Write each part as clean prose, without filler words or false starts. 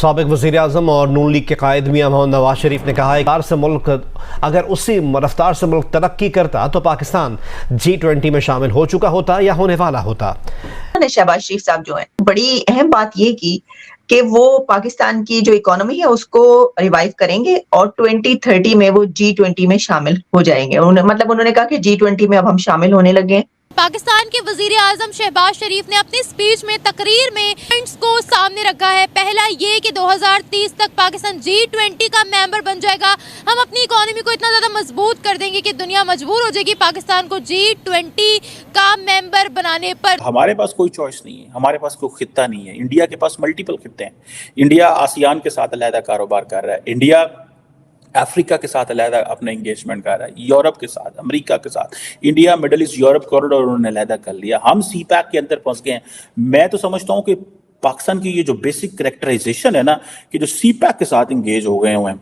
سابق وزیر اعظم اور نون لیگ کے قائد میاں محمد نواز شریف نے کہا ہے اگر اسی رفتار سے ملک ترقی کرتا تو پاکستان G20 میں شامل ہو چکا ہوتا یا ہونے والا ہوتا۔ شہباز شریف صاحب جو ہیں بڑی اہم بات یہ کی کہ وہ پاکستان کی جو اکانومی ہے اس کو ریوائیو کریں گے اور 2030 میں وہ G20 میں شامل ہو جائیں گے۔ انہوں نے کہا کہ G20 میں اب ہم شامل ہونے لگے ہیں۔ پاکستان کے وزیر اعظم شہباز شریف نے اپنی سپیچ میں تقریر میں پوائنٹس کو سامنے رکھا ہے۔ پہلا یہ کہ 2030 تک پاکستان G20 کا ممبر بن جائے گا۔ ہم اپنی اکانومی کو اتنا زیادہ مضبوط کر دیں گے کہ دنیا مجبور ہو جائے گی پاکستان کو G20 کا ممبر بنانے پر۔ ہمارے پاس کوئی چوائس نہیں ہے، ہمارے پاس کوئی خطہ نہیں ہے۔ انڈیا کے پاس ملٹیپل خطے ہیں۔ انڈیا آسیان کے ساتھ علیحدہ کاروبار کر رہا ہے، انڈیا افریقہ کے ساتھ علیحدہ اپنا انگیجمنٹ کر رہا ہے، یورپ کے ساتھ، امریکہ کے ساتھ۔ India middle east Europe corridor انہوں نے علیحدہ کر لیا۔ ہم سی پیک کے اندر پھنس گئے ہیں۔ میں تو سمجھتا ہوں کہ پاکستان کی یہ جو بیسک کریکٹرائزیشن ہے نا کہ جو سی پیک کے ساتھ انگیج ہو گئے ہوئے ہیں،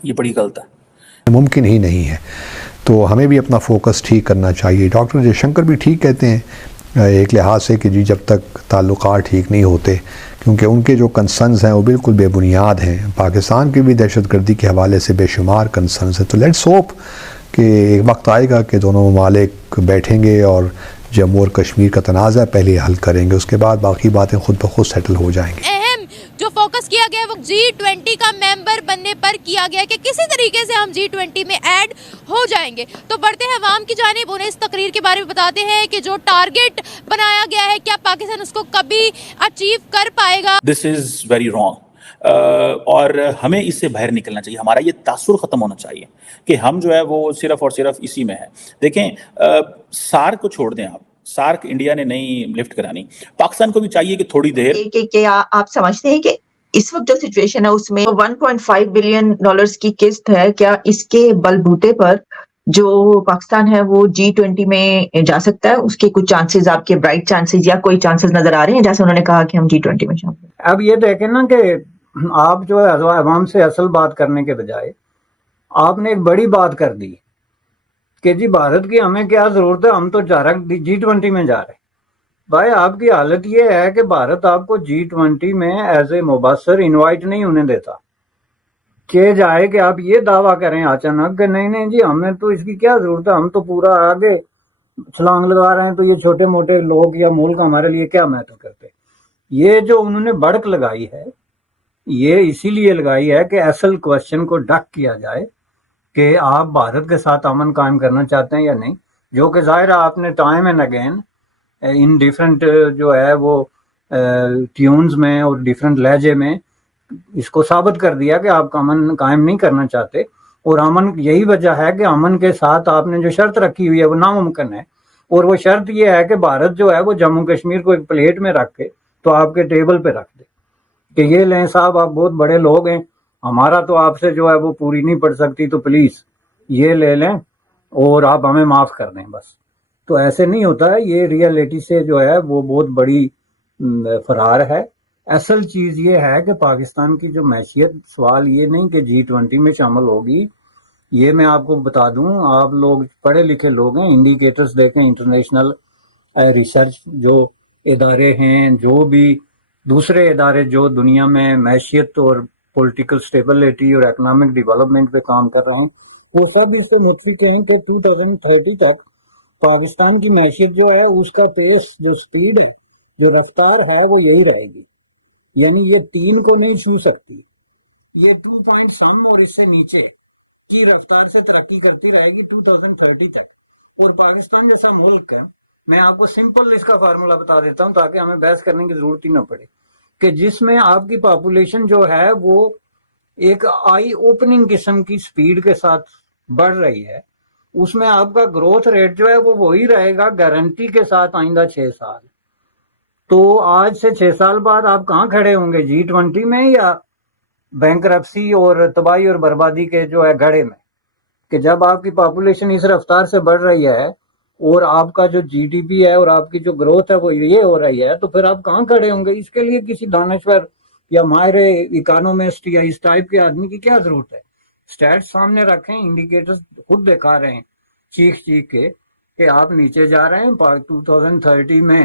یہ بڑی غلط ہے، ممکن ہی نہیں ہے۔ تو ہمیں بھی اپنا فوکس ٹھیک کرنا چاہیے۔ ڈاکٹر جے شنکر بھی ٹھیک کہتے ہیں ایک لحاظ سے کہ جب تک تعلقات ٹھیک نہیں ہوتے، کیونکہ ان کے جو کنسرنز ہیں وہ بالکل بے بنیاد ہیں۔ پاکستان کی بھی دہشت گردی کے حوالے سے بے شمار کنسرنز ہیں۔ تو لیٹس ہوپ کہ ایک وقت آئے گا کہ دونوں ممالک بیٹھیں گے اور جموں اور کشمیر کا تنازع پہلے حل کریں گے، اس کے بعد باقی باتیں خود بخود سیٹل ہو جائیں گی۔ جو فوکس کیا گیا ہے وہ G20 کا ممبر بننے پر کیا گیا ہے کہ کسی طریقے سے ہم G20 میں ایڈ ہو جائیں گے۔ تو بڑھتے ہیں عوام کی جانب، انہیں اس تقریر کے بارے میں بتاتے ہیں کہ جو ٹارگٹ بنایا گیا ہے کیا پاکستان اس کو کبھی اچیو کر پائے گا؟ دس از ویری رانگ، اور ہمیں اس سے باہر نکلنا چاہیے۔ ہمارا یہ تاثر ختم ہونا چاہیے کہ ہم جو ہے وہ صرف اور صرف اسی میں ہے۔ دیکھیں، سارک کو چھوڑ دیں آپ، سارک انڈیا نے نہیں لفٹ کرانی، پاکستان کو بھی چاہیے کہ تھوڑی دیر کیا آپ سمجھتے ہیں کہ اس وقت جو سچویشن ہے اس میں $1.5 بلین کی قسط ہے، کیا اس کے بلبوتے پر جو پاکستان ہے وہ G20 میں جا سکتا ہے؟ اس کے کچھ چانسز، آپ کے برائٹ چانسز یا کوئی چانسز نظر آ رہے ہیں جیسے انہوں نے کہا کہ ہم G20 میں شامل ہیں؟ اب یہ دیکھیں نا کہ آپ جو ہے عوام سے اصل بات کرنے کے بجائے آپ نے ایک بڑی بات کر دی کہ جی بھارت کی ہمیں کیا ضرورت ہے، ہم تو G20 میں جا رہے ہیں۔ بھائی آپ کی حالت یہ ہے کہ بھارت آپ کو G20 میں ایز اے مبصر انوائٹ نہیں ہونے دیتا کہ جائے کہ آپ یہ دعویٰ کریں اچانک کہ نہیں جی ہمیں تو اس کی کیا ضرورت ہے، ہم تو پورا آگے چھلانگ لگا رہے ہیں، تو یہ چھوٹے موٹے لوگ یا ملک ہمارے لیے کیا میٹر کرتے۔ یہ جو انہوں نے بڑک لگائی ہے یہ اسی لیے لگائی ہے کہ اصل کوشچن کو ڈک کیا جائے کہ آپ بھارت کے ساتھ امن قائم کرنا چاہتے ہیں یا نہیں، جو کہ ظاہر ہے آپ نے time and again in different جو ہے وہ ٹیونز میں اور ڈیفرنٹ لہجے میں اس کو ثابت کر دیا کہ آپ امن قائم نہیں کرنا چاہتے، اور امن یہی وجہ ہے کہ امن کے ساتھ آپ نے جو شرط رکھی ہوئی ہے وہ ناممکن ہے، اور وہ شرط یہ ہے کہ بھارت جو ہے وہ جموں کشمیر کو ایک پلیٹ میں رکھ کے تو آپ کے ٹیبل پہ رکھ دے کہ یہ لیں صاحب آپ بہت بڑے لوگ ہیں، ہمارا تو آپ سے جو ہے وہ پوری نہیں پڑ سکتی، تو پلیز یہ لے لیں اور آپ ہمیں معاف کر دیں بس۔ تو ایسے نہیں ہوتا ہے، یہ ریئلٹی سے جو ہے وہ بہت بڑی فرار ہے۔ اصل چیز یہ ہے کہ پاکستان کی جو معیشت، سوال یہ نہیں کہ G20 میں شامل ہوگی، یہ میں آپ کو بتا دوں، آپ لوگ پڑھے لکھے لوگ ہیں، انڈیکیٹرز دیکھیں، انٹرنیشنل ریسرچ جو ادارے ہیں، جو بھی دوسرے ادارے جو دنیا میں معیشت اور پولیٹیکل سٹیبلٹی اور اکنامک ڈیولپمنٹ پہ کام کر رہے ہیں، وہ سب اس سے متفق ہیں کہ 2030 تک پاکستان کی معیشت جو ہے اس کا پیس، جو سپیڈ ہے، جو رفتار ہے وہ یہی رہے گی، یعنی یہ 3 کو نہیں چھو سکتی، یہ 2 پوائنٹ سم اور اس سے نیچے کی رفتار سے ترقی کرتی رہے گی 2030 تک۔ اور پاکستان جیسا ملک ہے، میں آپ کو سمپل اس کا فارمولا بتا دیتا ہوں تاکہ ہمیں بحث کرنے کی ضرورت ہی نہ پڑے، کہ جس میں آپ کی پاپولیشن جو ہے وہ ایک آئی اوپننگ قسم کی سپیڈ کے ساتھ بڑھ رہی ہے، اس میں آپ کا گروتھ ریٹ جو ہے وہ وہی رہے گا گارنٹی کے ساتھ آئندہ 6 سال۔ تو آج سے 6 سال بعد آپ کہاں کھڑے ہوں گے، G20 میں یا بینکرپسی اور تباہی اور بربادی کے جو ہے گڑھے میں؟ کہ جب آپ کی پاپولیشن اس رفتار سے بڑھ رہی ہے اور آپ کا جو GDP ہے اور آپ کی جو گروتھ ہے وہ یہ ہو رہی ہے، تو پھر آپ کہاں کھڑے ہوں گے؟ اس کے لیے کسی دانشور یا ماہر اکانومسٹ یا اس ٹائپ کے آدمی کی کیا ضرورت ہے؟ سٹیٹس سامنے رکھیں، انڈیکیٹرز خود دکھا رہے ہیں چیخ کے کہ آپ نیچے جا رہے ہیں، 2030 میں